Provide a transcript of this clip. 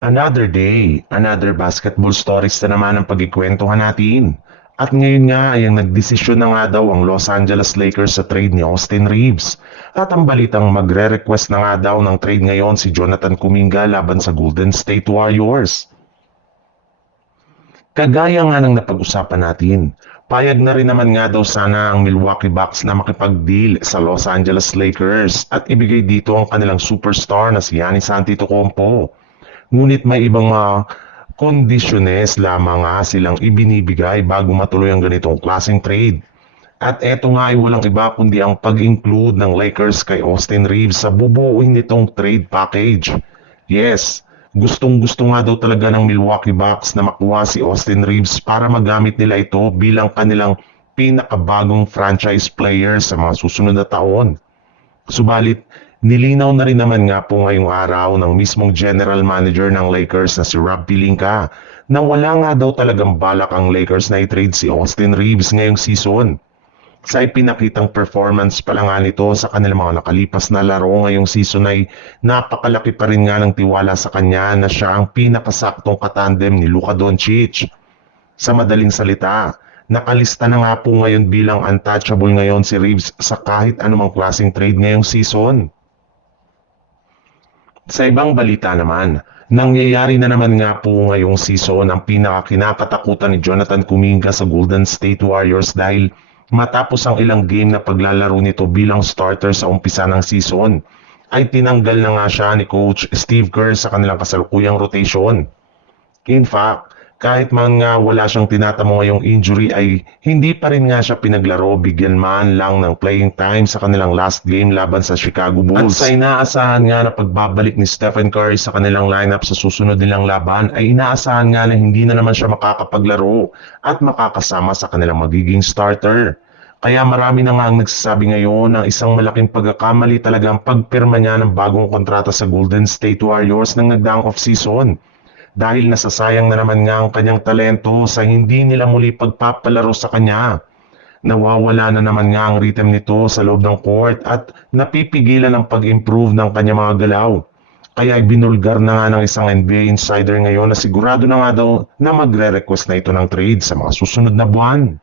Another day, another basketball stories na naman ang pagkikwentuhan natin. At ngayon nga ay ang nagdesisyon na nga daw ang Los Angeles Lakers sa trade ni Austin Reeves. At ang balitang magre-request na nga daw ng trade ngayon si Jonathan Kuminga laban sa Golden State Warriors. Kagaya nga ng napag-usapan natin, payag na rin naman nga daw sana ang Milwaukee Bucks na makipag-deal sa Los Angeles Lakers at ibigay dito ang kanilang superstar na si Giannis Antetokounmpo. Ngunit may ibang mga kondisyones lamang nga silang ibinibigay bago matuloy ang ganitong klaseng trade. At eto nga ay walang iba kundi ang pag-include ng Lakers kay Austin Reeves sa bubuuin nitong trade package. Yes, gustong-gusto nga daw talaga ng Milwaukee Bucks na makuha si Austin Reeves para magamit nila ito bilang kanilang pinakabagong franchise player sa mga susunod na taon. Subalit, nilinaw na rin naman nga po ngayong araw ng mismong general manager ng Lakers na si Rob Pelinka na wala nga daw talagang balak ang Lakers na i-trade si Austin Reeves ngayong season. Sa ipinakitang performance pa lang nga nito sa kanilang mga nakalipas na laro ngayong season ay napakalaki pa rin nga ng tiwala sa kanya na siya ang pinakasaktong katandem ni Luka Doncic. Sa madaling salita, nakalista na nga po ngayon bilang untouchable ngayon si Reeves sa kahit anumang klaseng trade ngayong season. Sa ibang balita naman, nangyayari na naman nga po ngayong season ang pinakakinakatakutan ni Jonathan Kuminga sa Golden State Warriors dahil matapos ang ilang game na paglalaro nito bilang starter sa umpisa ng season, ay tinanggal na nga siya ni Coach Steve Kerr sa kanilang kasalukuyang rotation. In fact, kahit man nga wala siyang tinatamo ngayong injury ay hindi pa rin nga siya pinaglaro bigyan man lang ng playing time sa kanilang last game laban sa Chicago Bulls. At sa inaasahan nga na pagbabalik ni Stephen Curry sa kanilang lineup sa susunod nilang laban ay inaasahan nga na hindi na naman siya makakapaglaro at makakasama sa kanilang magiging starter. Kaya marami na nga ang nagsasabi ngayon ng isang malaking pagkakamali talaga ang pagpirma niya ng bagong kontrata sa Golden State Warriors ng nagdaang off-season. Dahil nasasayang na naman nga ang kanyang talento sa hindi nila muli pagpapalaro sa kanya. Nawawala na naman nga ang rhythm nito sa loob ng court at napipigilan ang pag-improve ng kanyang mga galaw. Kaya binulgar na nga ng isang NBA insider ngayon na sigurado na nga daw na magre-request na ito ng trade sa mga susunod na buwan.